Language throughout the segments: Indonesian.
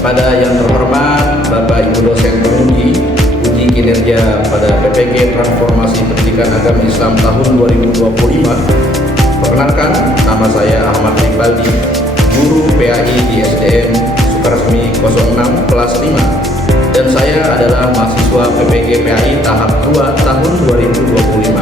Kepada yang terhormat Bapak Ibu dosen penguji uji kinerja pada PPG Transformasi Pendidikan Agama Islam tahun 2025. Perkenalkan, nama saya Ahmad Iqbaldi, guru PAI di SDN Sukaresmi 06 kelas 5, dan saya adalah mahasiswa PPG PAI tahap 2 tahun 2025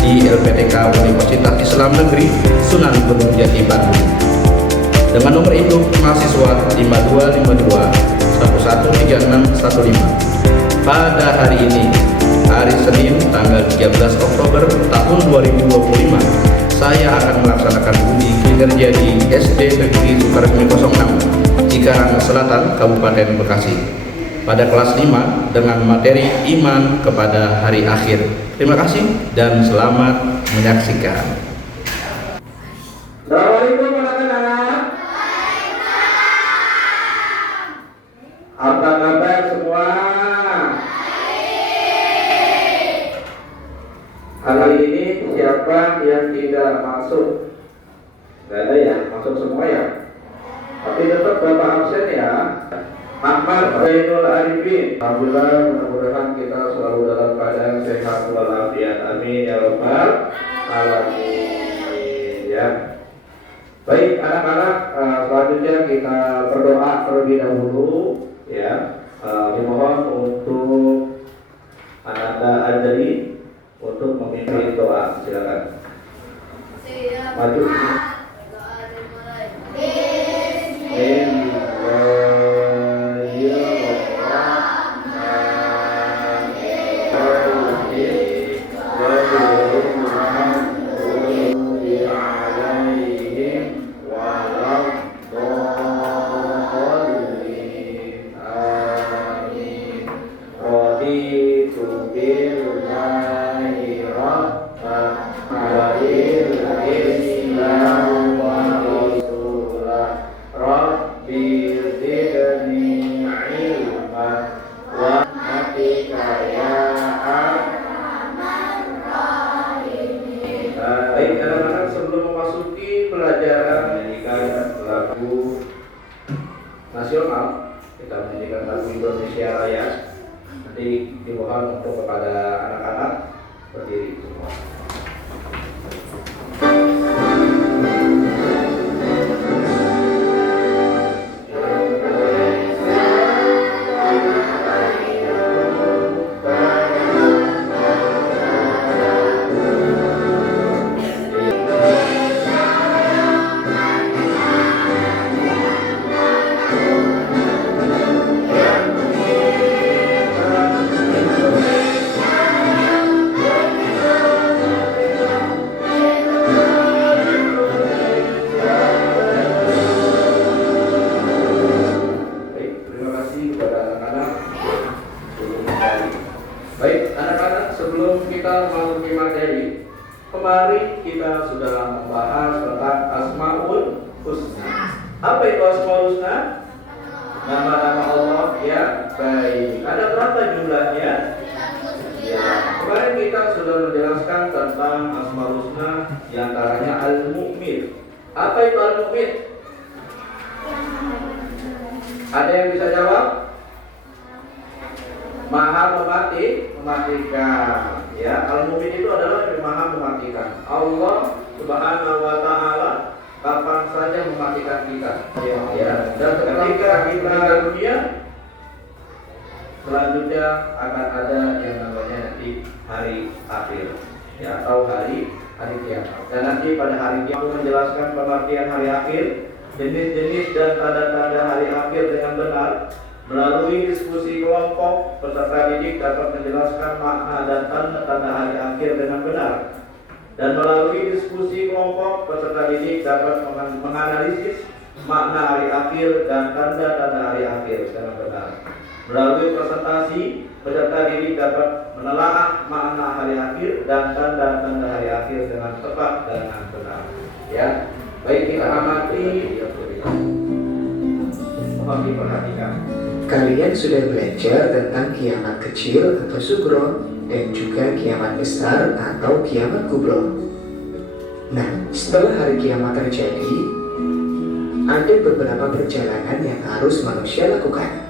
di LPTK Universitas Islam Negeri Sunan Gunung Jati, Bandung. Dengan nomor induk mahasiswa 5252113615. Pada hari ini, hari Senin tanggal 13 Oktober tahun 2025, saya akan melaksanakan uji kinerja di SD Negeri Sukaresmi 06 Cikarang Selatan, Kabupaten Bekasi pada kelas 5 dengan materi iman kepada hari akhir. Terima kasih dan selamat menyaksikan. Assalamualaikum anak-anak. Apa kabar semua? Hari ini siapa yang tidak masuk? Gak ada ya, masuk semua ya. Tapi tetap Bapak absen ya. Ahmad Zainul Arifin. Alhamdulillah, mudah-mudahan kita selalu dalam keadaan sehat walafiat. Amin ya rabbal alamin ya. Baik anak-anak, selanjutnya kita berdoa terlebih dahulu ya. Dimohon untuk Ananda Ajari untuk memimpin doa. Silakan. Maju. Baik anak-anak, sebelum memasuki pelajaran menyanyikan lagu nasional, kita menyanyikan lagu Indonesia Raya. Nanti dimohon untuk kepada anak-anak berdiri semua. Baik anak-anak, sebelum kita memasuki materi, kemarin kita sudah membahas tentang Asmaul Husna. Apa itu Asmaul Husna? Nama-nama Allah ya. Baik, ada berapa jumlahnya? Ya, kemarin kita sudah menjelaskan tentang Asmaul Husna, diantaranya Al-Mu'min. Apa itu Al-Mu'min? Ada yang bisa jawab? Maha mematikan ya. Al-Mu'min itu adalah yang maha mematikan. Allah Subhanahu wa ta'ala kapan saja mematikan kita ya. Dan ketika kita dunia, selanjutnya akan ada yang namanya nanti hari akhir ya, atau hari kiamat. Dan nanti pada hari kiamat menjelaskan pengertian hari akhir, jenis-jenis dan tanda-tanda hari akhir dengan benar. Melalui diskusi kelompok, peserta didik dapat menjelaskan makna dan tanda-tanda hari akhir dengan benar. Dan melalui diskusi kelompok, peserta didik dapat menganalisis makna hari akhir dan tanda-tanda hari akhir dengan benar. Melalui presentasi, peserta didik dapat menelaah makna hari akhir dan tanda-tanda hari akhir dengan tepat dan dengan benar. Ya, baik, kita amati. Mohon diperhatikan. Kalian sudah belajar tentang kiamat kecil atau sugro dan juga kiamat besar atau kiamat kubro. Nah, setelah hari kiamat terjadi, ada beberapa perjalanan yang harus manusia lakukan.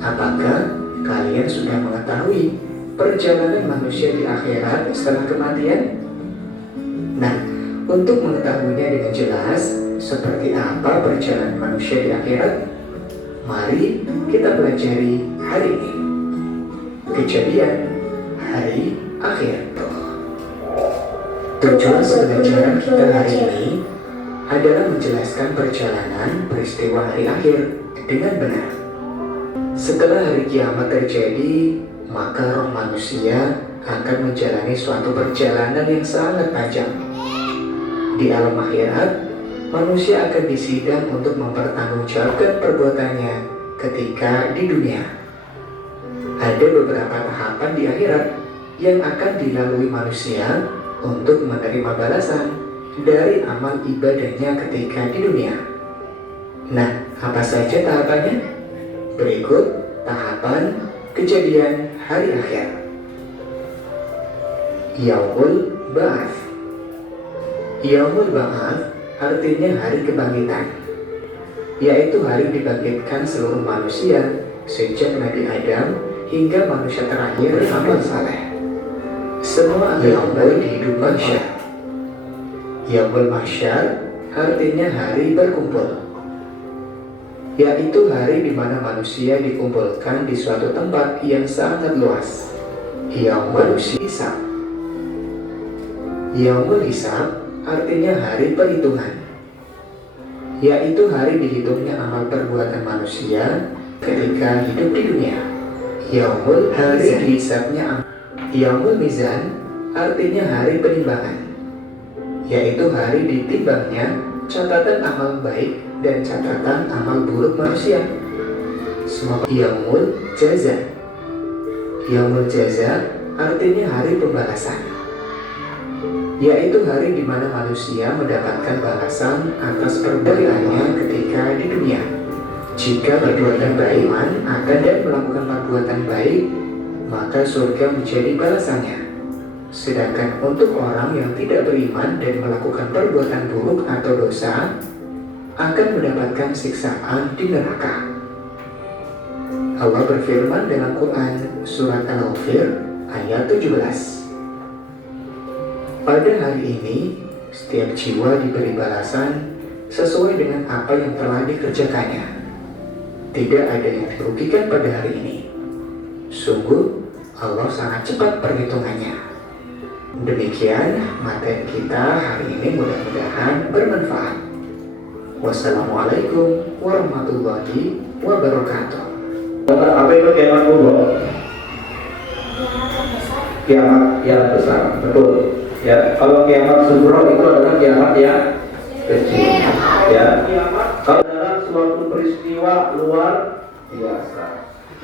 Apakah kalian sudah mengetahui perjalanan manusia di akhirat setelah kematian? Nah, untuk mengetahuinya dengan jelas, seperti apa perjalanan manusia di akhirat, mari kita pelajari hari ini. Kejadian hari akhir. Tujuan pembelajaran kita hari ini adalah menjelaskan perjalanan peristiwa hari akhir dengan benar. Setelah hari kiamat terjadi, maka roh manusia akan menjalani suatu perjalanan yang sangat panjang. Di alam akhirat, manusia akan disidang untuk mempertanggungjawabkan perbuatannya ketika di dunia. Ada beberapa tahapan di akhirat yang akan dilalui manusia untuk menerima balasan dari amal ibadahnya ketika di dunia. Nah, apa saja tahapannya? Berikut tahapan kejadian hari akhir. Yaumul Ba'ats. Yaumul Ba'ats artinya hari kebangkitan, yaitu hari dibangkitkan seluruh manusia sejak Nabi Adam hingga manusia terakhir beramal saleh. Semua akan kembali di hidup mahsyar. Yaumul Mahsyar artinya hari berkumpul, yaitu hari di mana manusia dikumpulkan di suatu tempat yang sangat luas. Yaumul Hisab. Yaumul Hisab artinya hari perhitungan, yaitu hari dihitungnya amal perbuatan manusia ketika hidup di dunia. Yaumul hari dihisabnya. Yaumul Mizan artinya hari penimbangan, yaitu hari ditimbangnya catatan amal baik dan catatan amal buruk manusia. Yaumul Jaza. Yaumul Jaza artinya hari pembalasan, yaitu hari di mana manusia mendapatkan balasan atas perbuatannya ketika di dunia. Jika perbuatan beriman akan dan melakukan perbuatan baik, maka surga menjadi balasannya. Sedangkan untuk orang yang tidak beriman dan melakukan perbuatan buruk atau dosa, akan mendapatkan siksaan di neraka. Allah berfirman dalam Quran surat Al-Ghafir ayat 17. Pada hari ini, setiap jiwa diberi balasan sesuai dengan apa yang telah dikerjakannya. Tidak ada yang dirugikan pada hari ini. Sungguh, Allah sangat cepat perhitungannya. Demikian materi kita hari ini, mudah-mudahan bermanfaat. Wassalamualaikum warahmatullahi wabarakatuh. Apa itu kiamat kubro? Kiamat yang besar, betul. Ya, kalau kiamat sugro itu adalah kiamat yang kecil. Ya, kalau adalah suatu peristiwa luar biasa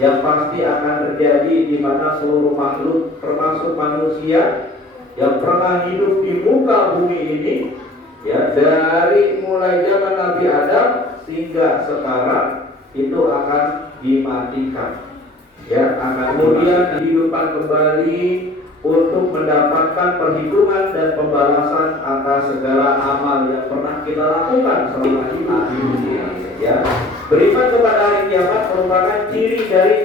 yang pasti akan terjadi di mana seluruh makhluk termasuk manusia yang pernah hidup di muka bumi ini, ya, dari mulai zaman Nabi Adam sehingga sekarang itu akan dimatikan, ya, akan kemudian dihidupkan kembali untuk mendapatkan perhitungan dan pembalasan atas segala amal yang pernah kita lakukan selama hidup di dunia. Ya, beriman kepada hari kiamat merupakan ciri dari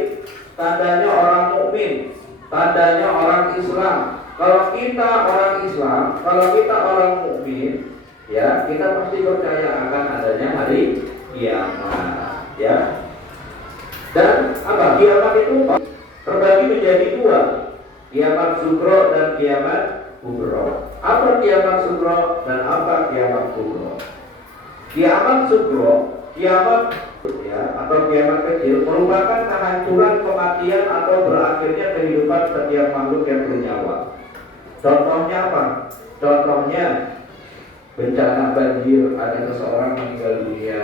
tandanya orang mukmin, tandanya orang Islam. Kalau kita orang Islam, kalau kita orang mukmin, ya, kita pasti percaya akan adanya hari kiamat. Ya, dan apa? Kiamat itu terbagi menjadi dua. Kiamat sugro dan kiamat kubro. Apa kiamat sugro dan apa kiamat kubro? Kiamat sugro, kiamat, ya, atau kiamat kecil merupakan kehancuran, kematian atau berakhirnya kehidupan setiap makhluk yang bernyawa. Contohnya apa? Contohnya bencana banjir, ada seseorang meninggal dunia,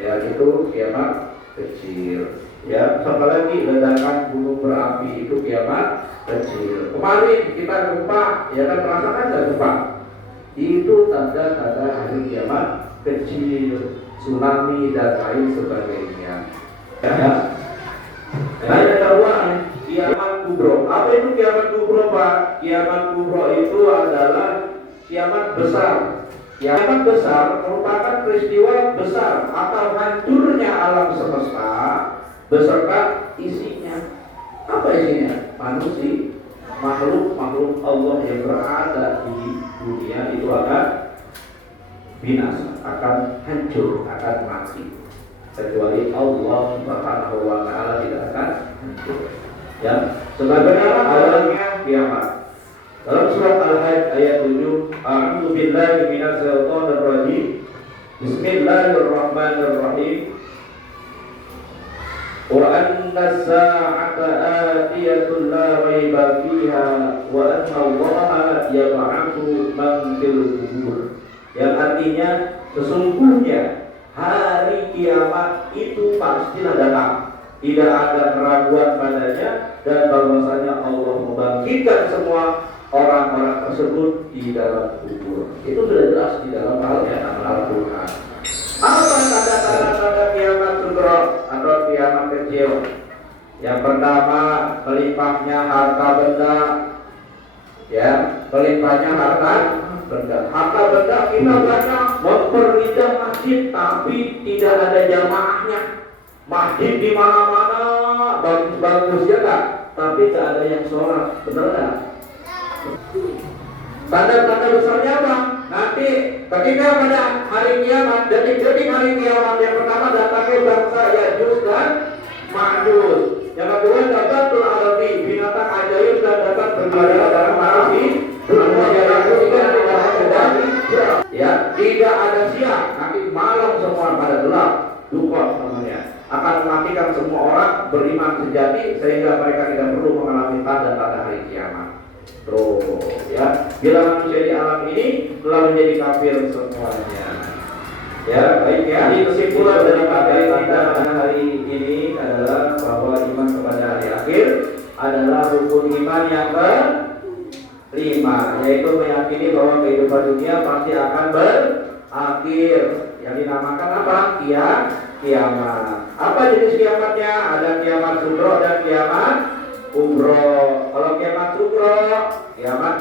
ya, itu kiamat kecil. Ya, apalagi ledakan gunung berapi, itu kiamat kecil. Kemarin kita gempa, ya kan, merasakan nggak gempa? Itu tanda-tanda hari kiamat kecil, tsunami dan lain sebagainya. Ya. Nah, yang kedua, kiamat kubro. Apa itu kiamat kubro, Pak? Kiamat kubro itu adalah kiamat besar, Kiamat besar merupakan peristiwa besar atau hancurnya alam semesta beserta isinya. Apa isinya? Manusia, makhluk Allah yang berada di dunia itu akan binasa, akan hancur, akan mati. Kecuali Allah Subhanahu wa Ta'ala tidak akan hancur. Ya, sebagaimana awalnya kiamat. Dalam surat Al-Hajj ayat 7, A'udzu billahi minasy syaithanir rajim. Bismillahirrahmanirrahim. Wa anna as-sa'ata atiyatun la raiba fiha wa anna Allaha yab'atsu man fil qubur. Yang artinya sesungguhnya hari kiamat itu pastilah datang. Tidak ada keraguan padanya, dan bahwasanya Allah membangkitkan semua orang-orang tersebut di dalam kubur. Itu sudah jelas di dalam Al-Quran. Apa tanda-tanda kiamat sugra atau kiamat kecil? Yang pertama, melimpahnya harta benda. Ya, melimpahnya harta benda. Harta benda kita banyak, memperindah masjid, tapi tidak ada jamaahnya. Masjid di mana-mana bagus-bagus ya kak, tapi tidak ada yang sholat, benar nggak? Tanda-tanda besarnya apa? Nanti ketika pada hari kiamat, detik-detik hari kiamat yang pertama datangnya bangsa Ya'juj dan Ma'juj. Yang kedua dabatul ardi, binatang ajaib dan dapat berbicara dalam arti. Ya, tidak ada siang, nanti malam semua pada gelap, duka namanya. Akan mematikan semua orang beriman sejati sehingga mereka tidak perlu mengalami tanda-tanda hari kiamat. Terus ya, bila manusia di alam ini telah menjadi kafir semuanya. Ya, baik ya. Jadi kesimpulan daripada kita pada hari ini adalah bahwa iman kepada hari akhir adalah rukun iman yang kelima, yaitu meyakini bahwa kehidupan dunia pasti akan berakhir. Yang dinamakan apa? Kiamat. Apa jenis kiamatnya? Ada kiamat sugro dan kiamat kubro. Kalau kiamat sugro, kiamat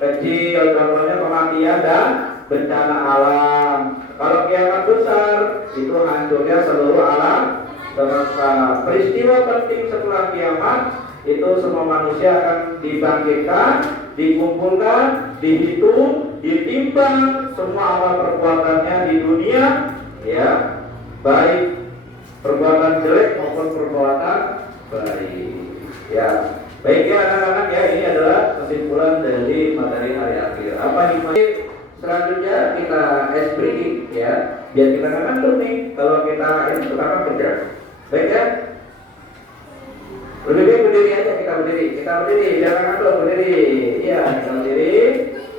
kecil, contohnya kematian dan bencana alam. Kalau kiamat besar, itu hancurnya seluruh alam semesta. Peristiwa penting setelah kiamat itu semua manusia akan dibangkitkan, dikumpulkan, dihitung, ditimbang semua amal perbuatannya di dunia, ya, baik perbuatan jelek maupun perbuatan baik. Ya, baik ya anak-anak ya, ini adalah kesimpulan dari materi hari akhir. Apa hikmah? Selanjutnya kita ice breaking ya, biar kita nggak ngantuk nih kalau kita ini tukang kerja. Baik ya. Lebih baik berdiri aja, kita berdiri, jangan ngantuk, berdiri. Iya, kita berdiri.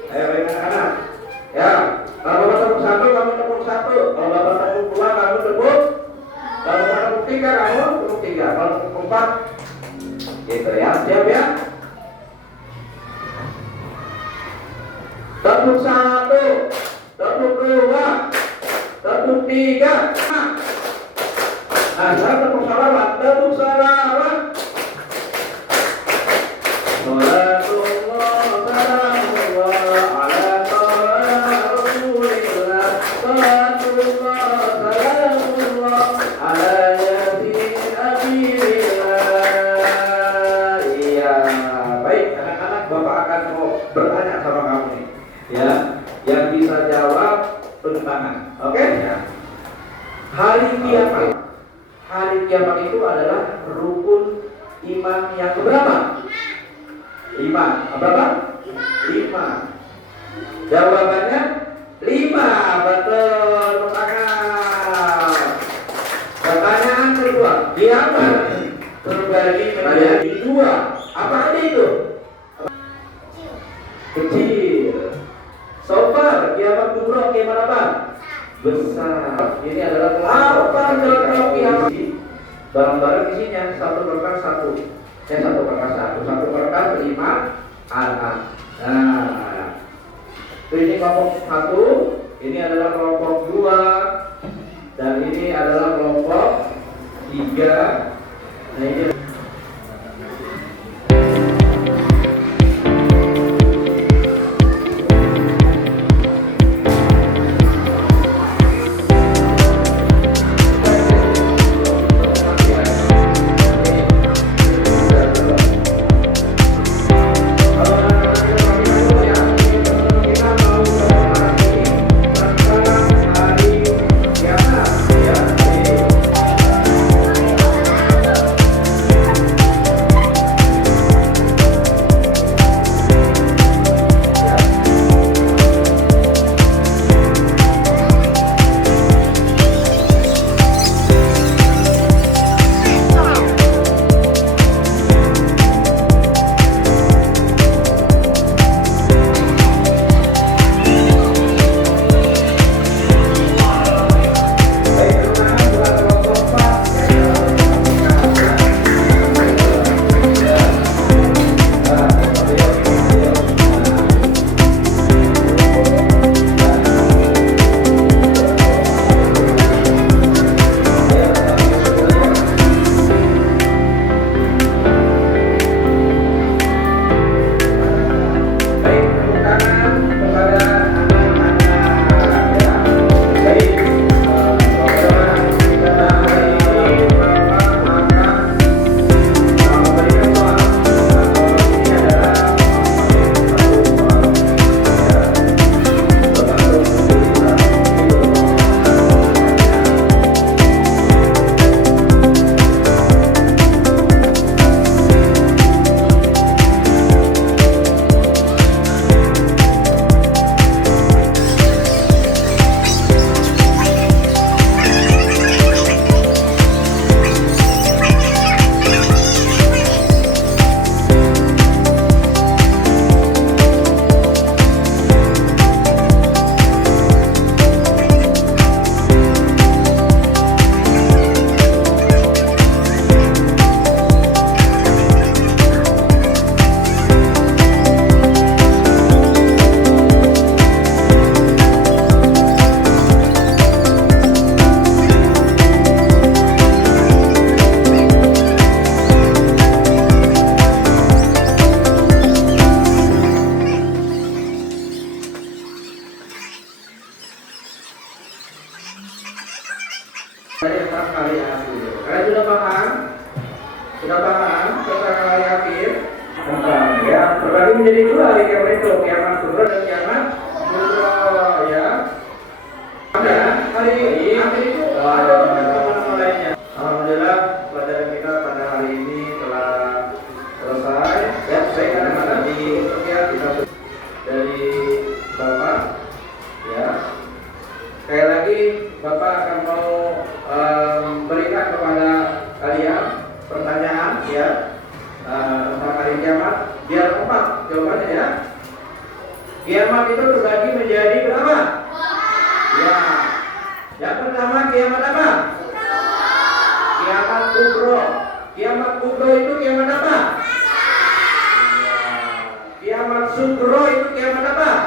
Ayo baik anak-anak. Ya, kalau bapak tepuk satu, kamu tepuk satu. Kalau bapak tepuk dua, kamu tepuk. Kalau bapak tepuk tiga, kamu tepuk tiga. Kalau tepuk empat, gitu ya, siap ya. Tepuk satu, tepuk dua, tepuk tiga. Nah, sekarang tepuk salawat, bertanya sama kamu nih, ya, yang bisa jawab tunjuk tangan, oke? Ya. Hari kiamat itu adalah rukun iman yang keberapa? 5. Berapa? 5. Jawabannya 5, betul. Tangan. Pertanyaan kedua, kiamat terbagi menjadi 2. Apa aja itu? Kecil. So far, kiamat kubro, kiamat apa? Besar. Ini adalah apa contoh kiamat? Barang-barang isinya 1 kertas 1. 1 kertas 1. 1 kertas 5 anak. Nah, ini kelompok 1. Ini adalah kelompok 2. Dan ini adalah kelompok 3. Nah, ini Ya sudah paham? Sudah paham tentang hari akhir? Tentang ya, terbagi menjadi dua hari kiamat itu, kiamat kubra dan kiamat kubra ya. Ada hari akhir itu ada nama-nama lainnya. Alhamdulillah pelajaran kita pada hari ini telah selesai. Ya, saya kadang-kadang di ya, kita dari Bapak ya. Sekali lagi Bapak akan mau berikan kepada kalian pertanyaan ya tentang hari kiamat, biar empat jawabannya ya. Kiamat itu terbagi menjadi berapa? Ya. Yang pertama kiamat apa? Kiamat kubro. Kiamat kubro itu kiamat apa? Kiamat sugro itu kiamat apa?